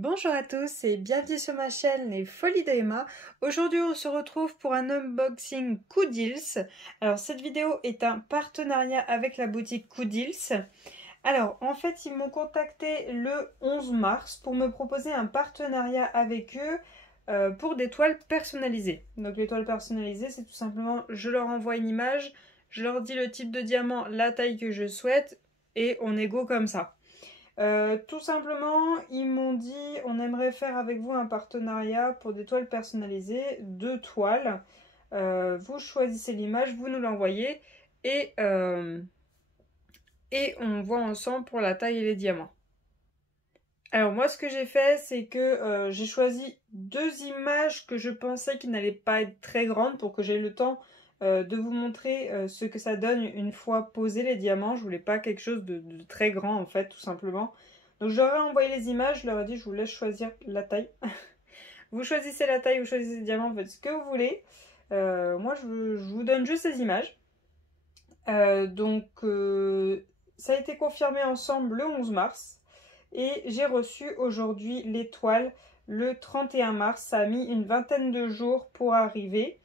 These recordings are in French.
Bonjour à tous et bienvenue sur ma chaîne Les Folies d'Emma. Aujourd'hui on se retrouve pour un unboxing Coodils. Alors cette vidéo est un partenariat avec la boutique Coodils. Alors en fait ils m'ont contacté le 11 mars pour me proposer un partenariat avec eux pour des toiles personnalisées. Donc les toiles personnalisées c'est tout simplement je leur envoie une image, je leur dis le type de diamant, la taille que je souhaite et on est go comme ça. Tout simplement, ils m'ont dit on aimerait faire avec vous un partenariat pour des toiles personnalisées, 2 toiles. Vous choisissez l'image, vous nous l'envoyez et on voit ensemble pour la taille et les diamants. Alors moi ce que j'ai fait c'est que j'ai choisi 2 images que je pensais qu'ils n'allaient pas être très grandes pour que j'aie le temps de vous montrer ce que ça donne une fois posés les diamants. Je voulais pas quelque chose de très grand en fait tout simplement. Donc je leur ai envoyé les images, je leur ai dit je vous laisse choisir la taille. Vous choisissez la taille, vous choisissez les diamants, vous faites ce que vous voulez. Moi je vous donne juste ces images. Ça a été confirmé ensemble le 11 mars. Et j'ai reçu aujourd'hui les toiles le 31 mars. Ça a mis une vingtaine de jours pour arriver.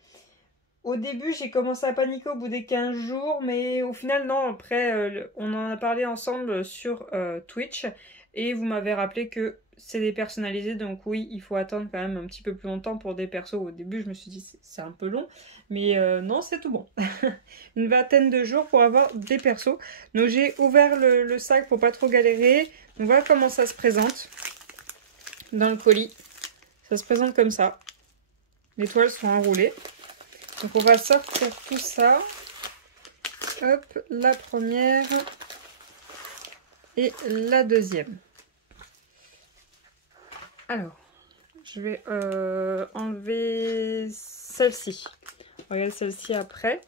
Au début, j'ai commencé à paniquer au bout des 15 jours, mais au final, non. Après, on en a parlé ensemble sur Twitch. Et vous m'avez rappelé que c'est des personnalisés. Donc oui, il faut attendre quand même un petit peu plus longtemps pour des persos. Au début, je me suis dit c'est un peu long. Mais non, c'est tout bon. Une vingtaine de jours pour avoir des persos. Donc j'ai ouvert le sac pour pas trop galérer. On voit comment ça se présente dans le colis. Ça se présente comme ça. Les toiles sont enroulées. Donc on va sortir tout ça. Hop, la première et la deuxième. Alors, je vais enlever celle-ci. On regarde celle-ci après.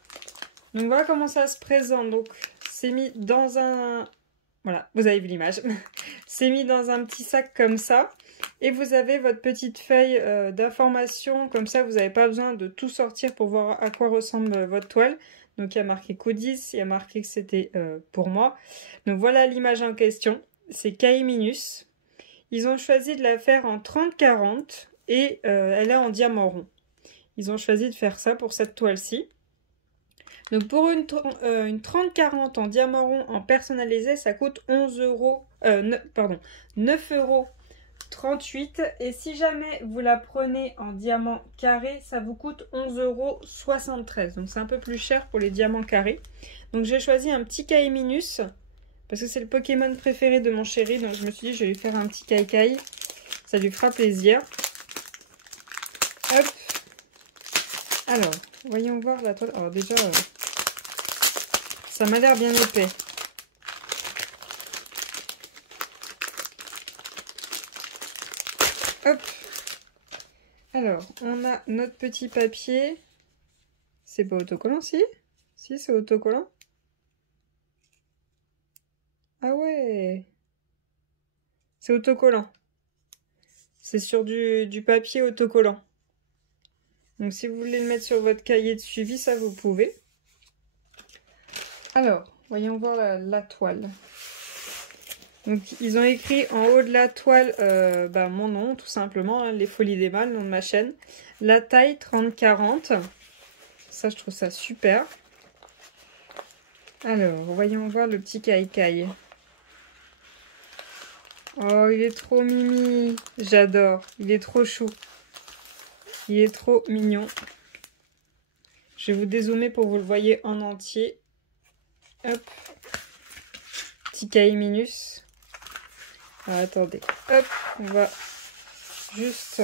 Donc voilà comment ça se présente. Donc c'est mis dans un... Voilà, vous avez vu l'image. C'est mis dans un petit sac comme ça. Et vous avez votre petite feuille d'information. Comme ça, vous n'avez pas besoin de tout sortir pour voir à quoi ressemble votre toile. Donc il y a marqué Coodils, il y a marqué que c'était pour moi. Donc voilà l'image en question. C'est Kaiminus. Ils ont choisi de la faire en 30-40 et elle est en diamant rond. Ils ont choisi de faire ça pour cette toile-ci. Donc pour une 30-40 en diamant rond en personnalisé, ça coûte 9,38 €. Et si jamais vous la prenez en diamant carré, ça vous coûte 11,73 €. Donc c'est un peu plus cher pour les diamants carrés. Donc j'ai choisi un petit Kaiminus parce que c'est le Pokémon préféré de mon chéri. Donc je me suis dit je vais lui faire un petit Kaikai. Ça lui fera plaisir. Hop. Alors, voyons voir la toile. Alors déjà... ça m'a l'air bien épais. Hop. Alors, on a notre petit papier. C'est pas autocollant, si? Si, c'est autocollant. Ah ouais. C'est autocollant. C'est sur du papier autocollant. Donc si vous voulez le mettre sur votre cahier de suivi, ça vous pouvez. Alors, voyons voir la toile. Donc ils ont écrit en haut de la toile mon nom, tout simplement, hein, Les Folies d'Emma, le nom de ma chaîne. La taille 30-40. Ça, je trouve ça super. Alors, voyons voir le petit Kaikai. Oh, il est trop mimi. J'adore. Il est trop chou. Il est trop mignon. Je vais vous dézoomer pour que vous le voyez en entier. Hop. Petit Kaiminus. Ah, attendez. Hop. On va juste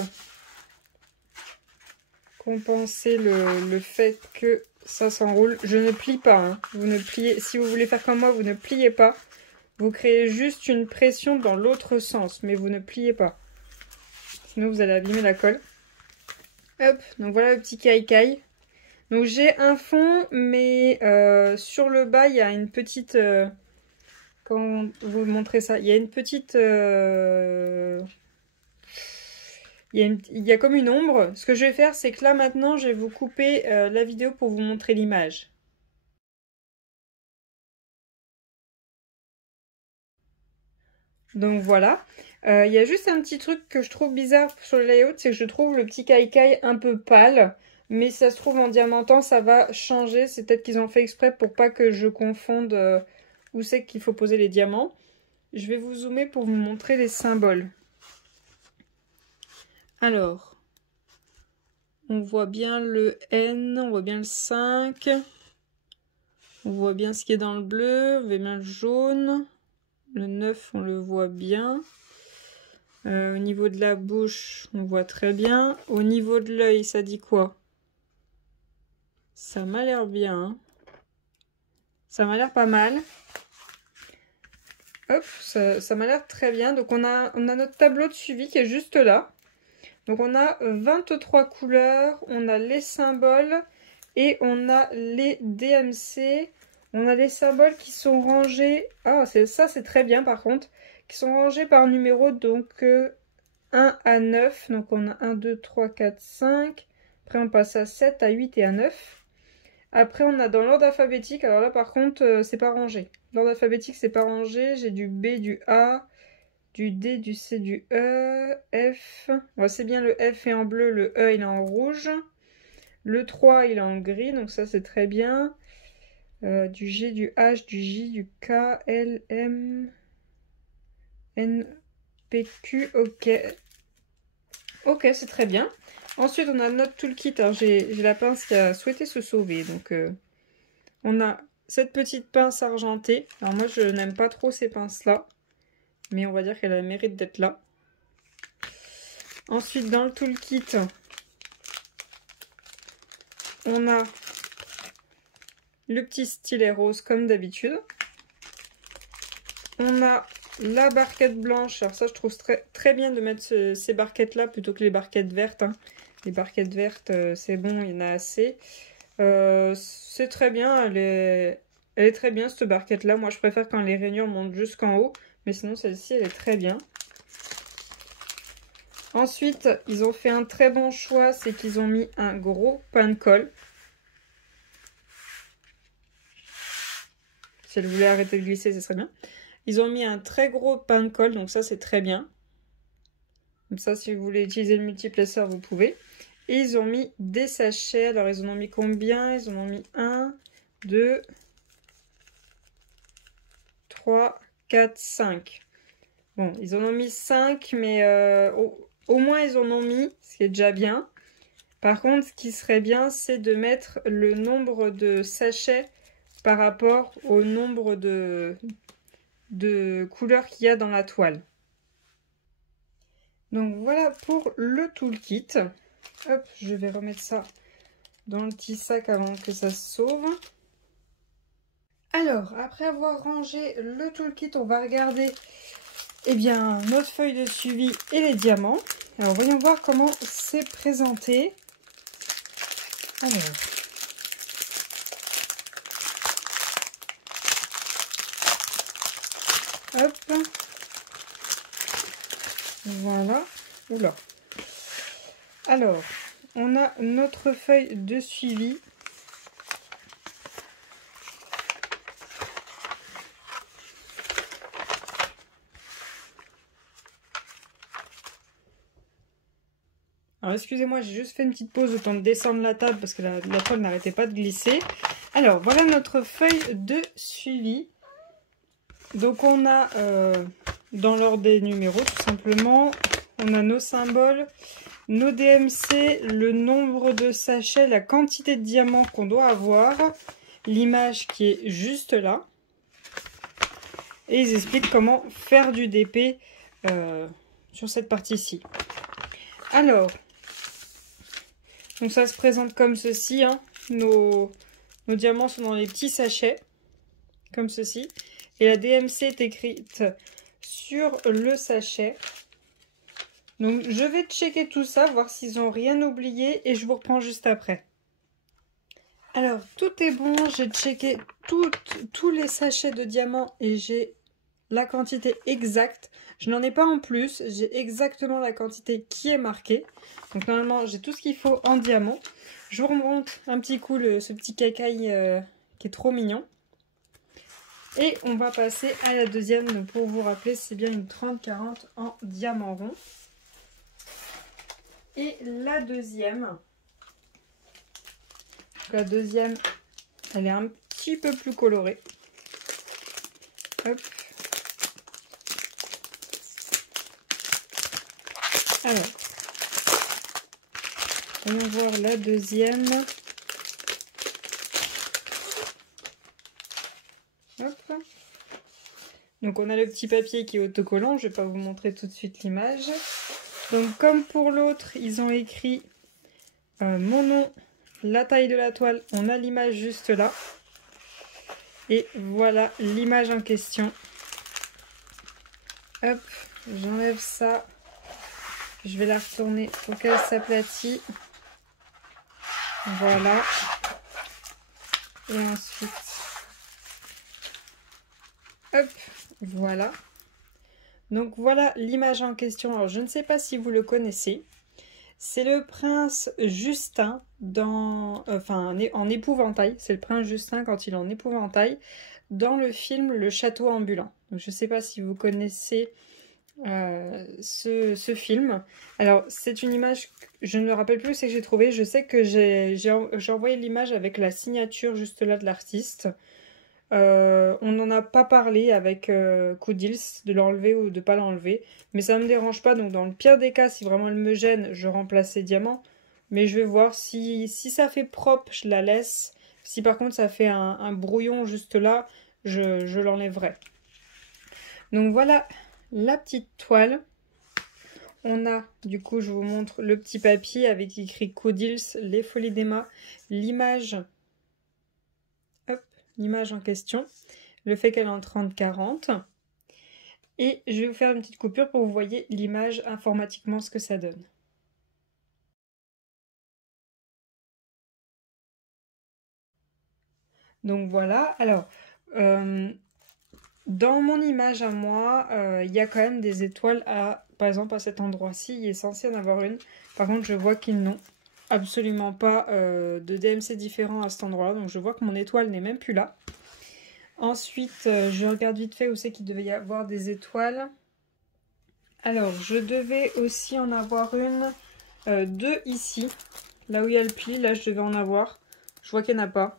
compenser le fait que ça s'enroule. Je ne plie pas. Hein. Vous ne pliez. Si vous voulez faire comme moi, vous ne pliez pas. Vous créez juste une pression dans l'autre sens, mais vous ne pliez pas. Sinon, vous allez abîmer la colle. Hop, donc voilà le petit Kaikai. Donc j'ai un fond, mais sur le bas, il y a une petite... comment vous montrer ça? Il y a une petite... il y a comme une ombre. Ce que je vais faire, c'est que là, maintenant, je vais vous couper la vidéo pour vous montrer l'image. Donc voilà. Il y a juste un petit truc que je trouve bizarre sur le layout, c'est que je trouve le petit caille-caille un peu pâle. Mais si ça se trouve en diamantant, ça va changer. C'est peut-être qu'ils ont fait exprès pour pas que je confonde où c'est qu'il faut poser les diamants. Je vais vous zoomer pour vous montrer les symboles. Alors, on voit bien le N, on voit bien le 5. On voit bien ce qui est dans le bleu, on voit bien le jaune. Le 9, on le voit bien. Au niveau de la bouche, on voit très bien. Au niveau de l'œil, ça dit quoi? Ça m'a l'air bien. Hein. Ça m'a l'air pas mal. Hop, ça m'a l'air très bien. Donc on a notre tableau de suivi qui est juste là. Donc on a 23 couleurs, on a les symboles et on a les DMC. On a les symboles qui sont rangés. Ah, ça c'est très bien par contre. Qui sont rangés par numéro, donc 1 à 9. Donc on a 1, 2, 3, 4, 5. Après on passe à 7, à 8 et à 9. Après on a dans l'ordre alphabétique. Alors là par contre c'est pas rangé. L'ordre alphabétique c'est pas rangé. J'ai du B, du A, du D, du C, du E, F. Ouais, c'est bien, le F est en bleu, le E il est en rouge. Le 3 il est en gris, donc ça c'est très bien. Du G, du H, du J, du K, L, M, N, P, Q, ok. Ok, c'est très bien. Ensuite, on a notre toolkit. Alors, j'ai la pince qui a souhaité se sauver. Donc, on a cette petite pince argentée. Alors, moi, je n'aime pas trop ces pinces-là. Mais on va dire qu'elle a le mérite d'être là. Ensuite, dans le toolkit, on a le petit stylet rose comme d'habitude. On a la barquette blanche. Alors ça, je trouve très bien de mettre ces barquettes-là plutôt que les barquettes vertes. Hein. Les barquettes vertes, c'est bon, il y en a assez. C'est très bien, elle est très bien cette barquette-là. Moi, je préfère quand les rainures montent jusqu'en haut. Mais sinon, celle-ci, elle est très bien. Ensuite, ils ont fait un très bon choix, c'est qu'ils ont mis un gros pain de colle. Si elle voulait arrêter de glisser, ce serait bien. Ils ont mis un très gros pain de colle, donc ça c'est très bien. Comme ça, si vous voulez utiliser le multiplaceur, vous pouvez. Et ils ont mis des sachets. Alors, ils en ont mis combien? Ils en ont mis 1, 2, 3, 4, 5. Bon, ils en ont mis 5, mais au moins ils en ont mis, ce qui est déjà bien. Par contre, ce qui serait bien, c'est de mettre le nombre de sachets par rapport au nombre de couleurs qu'il y a dans la toile. Donc voilà pour le toolkit. Hop, je vais remettre ça dans le petit sac avant que ça se sauve. Alors, après avoir rangé le toolkit, on va regarder notre feuille de suivi et les diamants. Alors, voyons voir comment c'est présenté. Alors, hop, voilà. Oula. Alors, on a notre feuille de suivi. Alors, excusez-moi, j'ai juste fait une petite pause, autant de descendre la table parce que la toile n'arrêtait pas de glisser. Alors, voilà notre feuille de suivi. Donc, on a, dans l'ordre des numéros, tout simplement, on a nos symboles, nos DMC, le nombre de sachets, la quantité de diamants qu'on doit avoir, l'image qui est juste là. Et ils expliquent comment faire du DP sur cette partie-ci. Alors, donc ça se présente comme ceci. Hein. Nos diamants sont dans les petits sachets, comme ceci. Et la DMC est écrite sur le sachet. Donc je vais checker tout ça, voir s'ils n'ont rien oublié et je vous reprends juste après. Alors tout est bon, j'ai checké tous les sachets de diamants et j'ai la quantité exacte. Je n'en ai pas en plus, j'ai exactement la quantité qui est marquée. Donc normalement j'ai tout ce qu'il faut en diamant. Je vous remonte un petit coup ce petit cacaille qui est trop mignon. Et on va passer à la deuxième. Donc pour vous rappeler, c'est bien une 30-40 en diamant rond. Et la deuxième, elle est un petit peu plus colorée. Hop. Alors, voyons voir la deuxième. Hop. Donc on a le petit papier qui est autocollant, je ne vais pas vous montrer tout de suite l'image. Donc comme pour l'autre, ils ont écrit mon nom, la taille de la toile, on a l'image juste là. Et voilà l'image en question. Hop, j'enlève ça. Je vais la retourner pour qu'elle s'aplatit. Voilà. Et ensuite, hop, voilà. Donc voilà l'image en question. Alors je ne sais pas si vous le connaissez. C'est le prince Justin en épouvantail. C'est le prince Justin quand il est en épouvantail dans le film Le Château ambulant. Donc, je ne sais pas si vous connaissez ce film. Alors c'est une image, je ne me rappelle plus où c'est que j'ai trouvé. Je sais que j'ai envoyé l'image avec la signature juste là de l'artiste. On n'en a pas parlé avec Coodils de l'enlever ou de pas l'enlever, mais ça ne me dérange pas. Donc dans le pire des cas, si vraiment elle me gêne, je remplace ces diamants. Mais je vais voir si ça fait propre, je la laisse. Si par contre ça fait un brouillon juste là, je l'enlèverai. Donc voilà la petite toile. On a, du coup, je vous montre le petit papier avec écrit Coodils, les Folies d'Emma, l'image. Hop, l'image en question. Le fait qu'elle est en 30-40. Et je vais vous faire une petite coupure pour que vous voyez l'image informatiquement ce que ça donne. Donc voilà, alors dans mon image à moi, il y a quand même des étoiles par exemple à cet endroit-ci, il est censé en avoir une. Par contre, je vois qu'ils n'ont absolument pas de DMC différent à cet endroit-là, donc je vois que mon étoile n'est même plus là. Ensuite, je regarde vite fait où c'est qu'il devait y avoir des étoiles. Alors, je devais aussi en avoir deux ici. Là où il y a le pli, là je devais en avoir. Je vois qu'il n'y en a pas.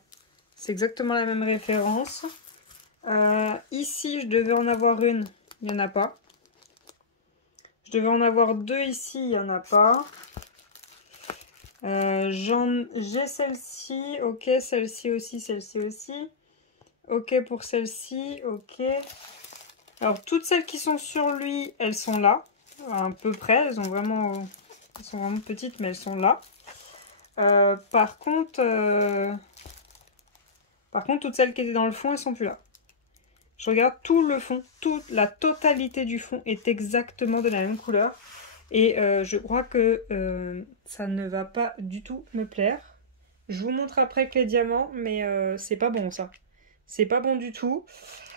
C'est exactement la même référence. Ici, je devais en avoir une. Il n'y en a pas. Je devais en avoir deux ici. Il n'y en a pas. J'ai celle-ci. Ok, celle-ci aussi, celle-ci aussi. Ok pour celle-ci. Ok. Alors, toutes celles qui sont sur lui, elles sont là. À peu près. Elles sont vraiment petites, mais elles sont là. Par contre, toutes celles qui étaient dans le fond, elles sont plus là. Je regarde tout le fond, toute la totalité du fond est exactement de la même couleur. Et je crois que ça ne va pas du tout me plaire. Je vous montre après avec les diamants, mais c'est pas bon ça. C'est pas bon du tout.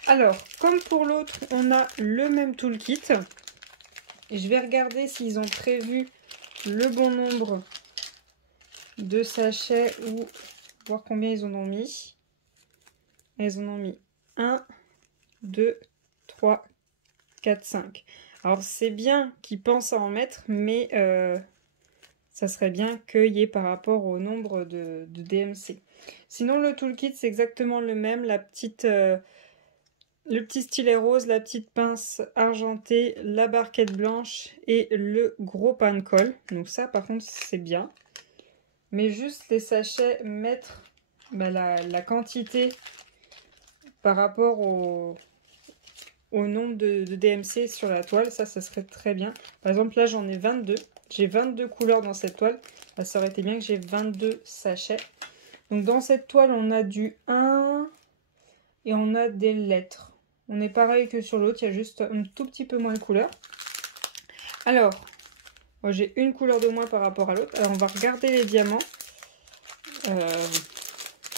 Alors, comme pour l'autre, on a le même toolkit. Et je vais regarder s'ils ont prévu le bon nombre de sachets ou voir combien ils en ont mis. Ils en ont mis 1, 2, 3, 4, 5. Alors c'est bien qu'ils pensent à en mettre, mais ça serait bien qu'il y ait par rapport au nombre de DMC. Sinon le toolkit c'est exactement le même, le petit stylet rose, la petite pince argentée, la barquette blanche et le gros pain de colle. Donc ça par contre c'est bien. Mais juste les sachets mettre la quantité par rapport au nombre de DMC sur la toile, ça serait très bien. Par exemple, là, j'en ai 22. J'ai 22 couleurs dans cette toile. Là, ça aurait été bien que j'ai 22 sachets. Donc, dans cette toile, on a du 1 et on a des lettres. On est pareil que sur l'autre, il y a juste un tout petit peu moins de couleurs. Alors, moi, j'ai une couleur de moins par rapport à l'autre. Alors, on va regarder les diamants. On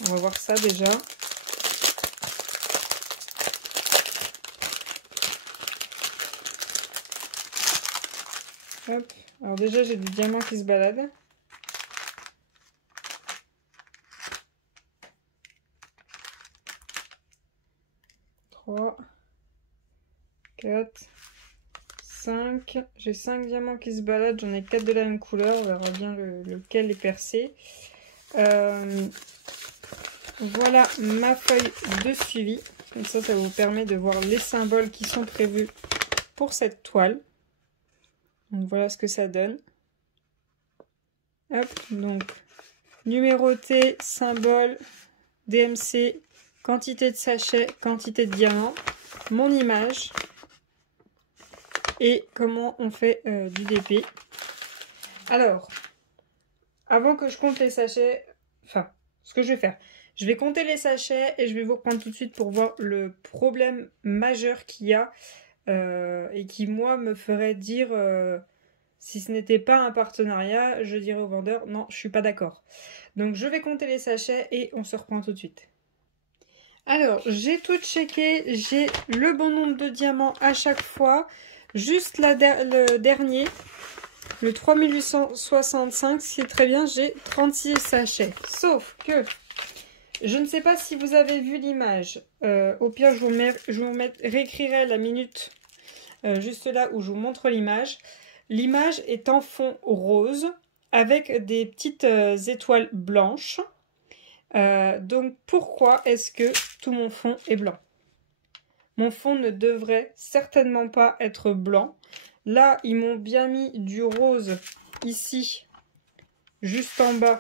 va voir ça déjà. Hop. Alors déjà j'ai des diamants qui se baladent. 4, 5. J'ai 5 diamants qui se baladent. J'en ai 4 de la même couleur. On verra bien lequel est percé. Voilà ma feuille de suivi. Comme ça vous permet de voir les symboles qui sont prévus pour cette toile. Donc voilà ce que ça donne. Hop, donc numéroté, symbole, DMC, quantité de sachets, quantité de diamants, mon image et comment on fait du DP. Alors, avant que je compte les sachets, enfin, ce que je vais faire, je vais compter les sachets et je vais vous reprendre tout de suite pour voir le problème majeur qu'il y a et qui, moi, me ferait dire... si ce n'était pas un partenariat, je dirais au vendeur, non, je suis pas d'accord. Donc je vais compter les sachets et on se reprend tout de suite. Alors, j'ai tout checké, j'ai le bon nombre de diamants à chaque fois. Juste le dernier, le 3865, ce qui est très bien, j'ai 36 sachets. Sauf que, je ne sais pas si vous avez vu l'image. Au pire, je vous réécrirai la minute juste là où je vous montre l'image. L'image est en fond rose avec des petites étoiles blanches. Donc pourquoi est-ce que tout mon fond est blanc? Mon fond ne devrait certainement pas être blanc. Là, ils m'ont bien mis du rose ici, juste en bas,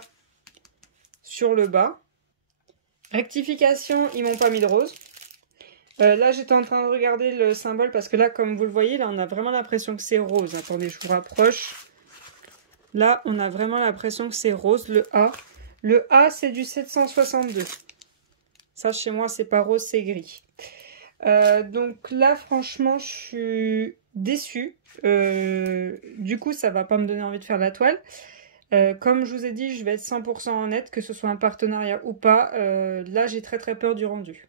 sur le bas. Rectification, ils m'ont pas mis de rose. Là, j'étais en train de regarder le symbole parce que là, comme vous le voyez, là, on a vraiment l'impression que c'est rose. Attendez, je vous rapproche. Là, on a vraiment l'impression que c'est rose, le A. Le A, c'est du 762. Ça, chez moi, c'est pas rose, c'est gris. Donc là, franchement, je suis déçue. Du coup, ça va pas me donner envie de faire la toile. Comme je vous ai dit, je vais être 100% honnête, que ce soit un partenariat ou pas. Là, j'ai très peur du rendu.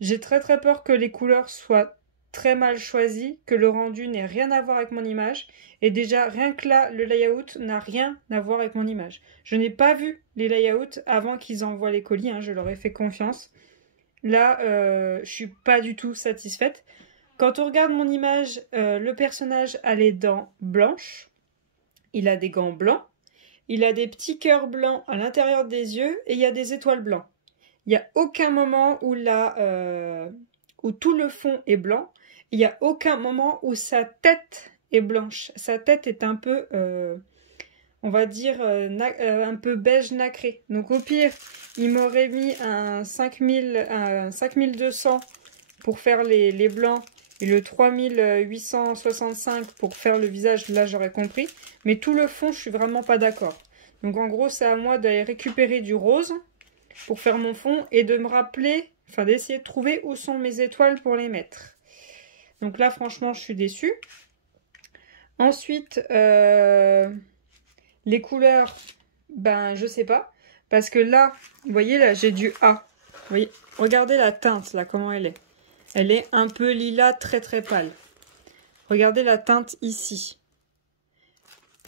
J'ai très peur que les couleurs soient très mal choisies, que le rendu n'ait rien à voir avec mon image. Et déjà, rien que là, le layout n'a rien à voir avec mon image. Je n'ai pas vu les layouts avant qu'ils envoient les colis, hein, je leur ai fait confiance. Là, je suis pas du tout satisfaite. Quand on regarde mon image, le personnage a les dents blanches. Il a des gants blancs. Il a des petits cœurs blancs à l'intérieur des yeux et il y a des étoiles blancs. Il n'y a aucun moment où tout le fond est blanc. Il n'y a aucun moment où sa tête est blanche. Sa tête est un peu, on va dire, un peu beige nacré. Donc au pire, il m'aurait mis un 5200 pour faire les blancs et le 3865 pour faire le visage. Là, j'aurais compris. Mais tout le fond, je suis vraiment pas d'accord. Donc en gros, c'est à moi d'aller récupérer du rose pour faire mon fond et de me rappeler, enfin d'essayer de trouver où sont mes étoiles pour les mettre. Donc là, franchement, je suis déçue. Ensuite, les couleurs, ben je sais pas. Parce que là, vous voyez, là, j'ai du A. Vous voyez, regardez la teinte, là, comment elle est. Elle est un peu lilas, très pâle. Regardez la teinte ici.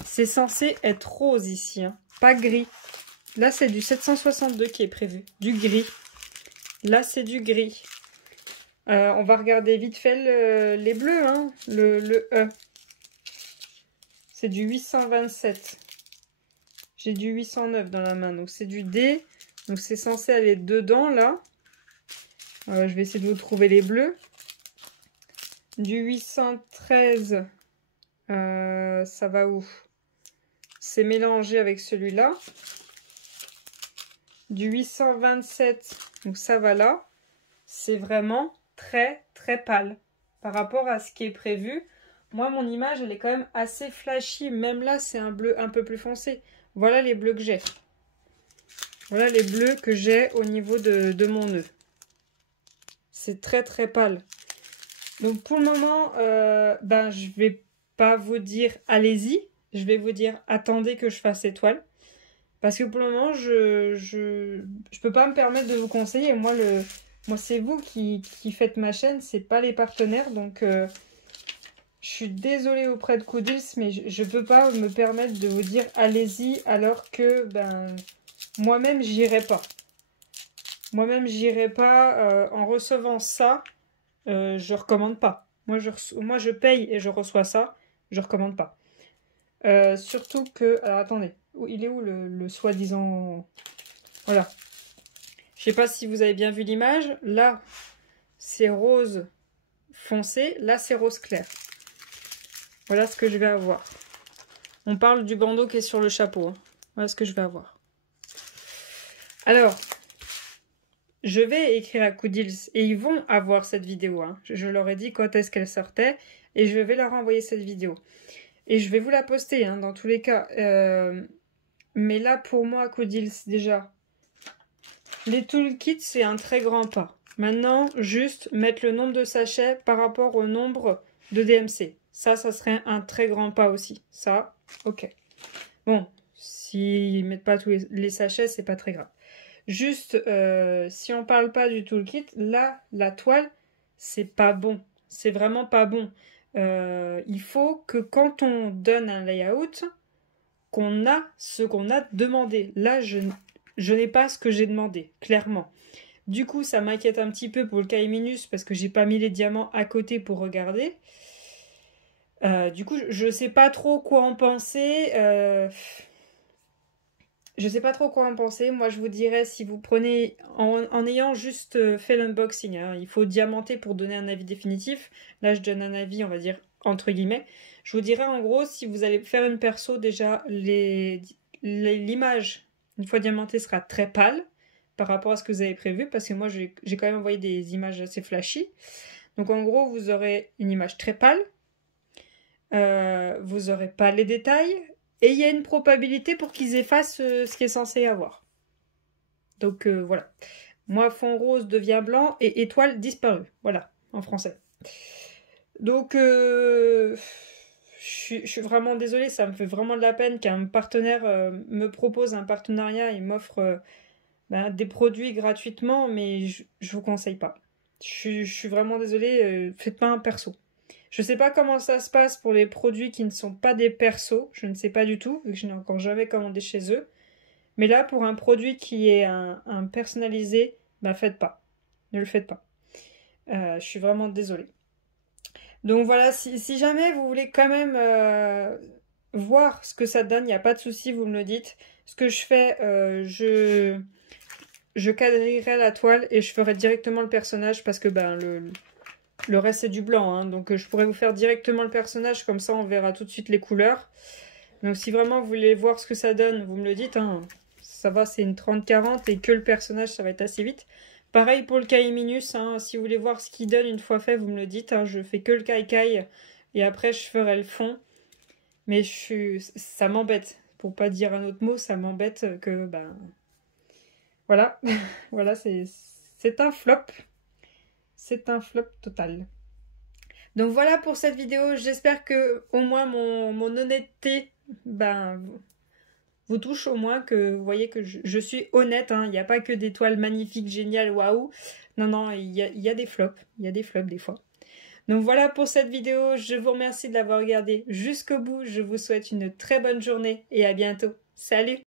C'est censé être rose ici, hein, pas gris. Là, c'est du 762 qui est prévu. Du gris. Là, c'est du gris. On va regarder vite fait les bleus, hein. Le E. C'est du 827. J'ai du 809 dans la main. Donc, c'est du D. Donc, c'est censé aller dedans, là. Je vais essayer de vous trouver les bleus. Du 813. Ça va où? C'est mélangé avec celui-là. Du 827, donc ça va là. C'est vraiment très pâle par rapport à ce qui est prévu. Moi, mon image, elle est quand même assez flashy. Même là, c'est un bleu un peu plus foncé. Voilà les bleus que j'ai. Voilà les bleus que j'ai au niveau de mon nœud. C'est très pâle. Donc pour le moment, ben, je vais pas vous dire allez-y. Je vais vous dire attendez que je fasse étoile. Parce que pour le moment, je peux pas me permettre de vous conseiller. Moi, c'est vous qui faites ma chaîne, c'est pas les partenaires. Donc, je suis désolée auprès de Koodles, mais je peux pas me permettre de vous dire allez-y alors que ben moi-même, j'irai pas. Moi-même, j'irai pas en recevant ça. Je recommande pas. Moi, je paye et je reçois ça. Je recommande pas. Surtout que... Alors, attendez. Il est où le soi-disant... Voilà. Je sais pas si vous avez bien vu l'image. Là, c'est rose foncé. Là, c'est rose clair. Voilà ce que je vais avoir. On parle du bandeau qui est sur le chapeau. Hein. Voilà ce que je vais avoir. Alors, je vais écrire à Coodils et ils vont avoir cette vidéo. Hein. Je leur ai dit quand est-ce qu'elle sortait et je vais leur envoyer cette vidéo. Et je vais vous la poster hein, dans tous les cas. Mais là, pour moi, Coodils, déjà, les toolkits, c'est un très grand pas. Maintenant, juste mettre le nombre de sachets par rapport au nombre de DMC. Ça serait un très grand pas aussi. Ça, ok. Bon, s'ils mettent pas tous les sachets, c'est pas très grave. Juste, si on parle pas du toolkit, là, la toile, c'est pas bon. C'est vraiment pas bon. Il faut que quand on donne un layout, qu'on a ce qu'on a demandé. Là, je n'ai pas ce que j'ai demandé, clairement. Du coup, ça m'inquiète un petit peu pour le K-Minus parce que j'ai pas mis les diamants à côté pour regarder. Du coup, je sais pas trop quoi en penser. Je sais pas trop quoi en penser. Moi, je vous dirais, si vous prenez, en ayant juste fait l'unboxing, hein, il faut diamanter pour donner un avis définitif. Là, je donne un avis, on va dire, entre guillemets. Je vous dirais, en gros, si vous allez faire une perso, déjà, l'image, une fois diamantée, sera très pâle par rapport à ce que vous avez prévu, parce que moi, j'ai quand même envoyé des images assez flashy. Donc, en gros, vous aurez une image très pâle. Vous n'aurez pas les détails. Et il y a une probabilité pour qu'ils effacent ce qui est censé y avoir. Donc voilà. Moi, fond rose devient blanc et étoile disparue. Voilà, en français. Donc, je suis vraiment désolée. Ça me fait vraiment de la peine qu'un partenaire me propose un partenariat et m'offre des produits gratuitement, mais je vous conseille pas. Je suis vraiment désolée. Faites pas un perso. Je sais pas comment ça se passe pour les produits qui ne sont pas des persos, je ne sais pas du tout, vu que je n'ai encore jamais commandé chez eux. Mais là, pour un produit qui est un personnalisé, faites pas. Ne le faites pas. Je suis vraiment désolée. Donc voilà, si jamais vous voulez quand même voir ce que ça donne, il n'y a pas de souci, vous me le dites. Ce que je fais, je quadrillerai la toile et je ferai directement le personnage parce que le reste c'est du blanc, hein, donc je pourrais vous faire directement le personnage, comme ça on verra tout de suite les couleurs. Donc si vraiment vous voulez voir ce que ça donne, vous me le dites, hein. Ça va, c'est une 30-40 et que le personnage ça va être assez vite. Pareil pour le Kai-Minus, hein, si vous voulez voir ce qu'il donne une fois fait, vous me le dites, hein, je fais que le Kai-Kai et après je ferai le fond. Mais ça m'embête, pour pas dire un autre mot, ça m'embête que, voilà, voilà, c'est un flop. C'est un flop total. Donc voilà pour cette vidéo. J'espère que au moins mon honnêteté vous touche, au moins que vous voyez que je suis honnête. Hein. Il n'y a pas que des toiles magnifiques, géniales, waouh. Non, il y a des flops. Il y a des flops des fois. Donc voilà pour cette vidéo. Je vous remercie de l'avoir regardée jusqu'au bout. Je vous souhaite une très bonne journée et à bientôt. Salut!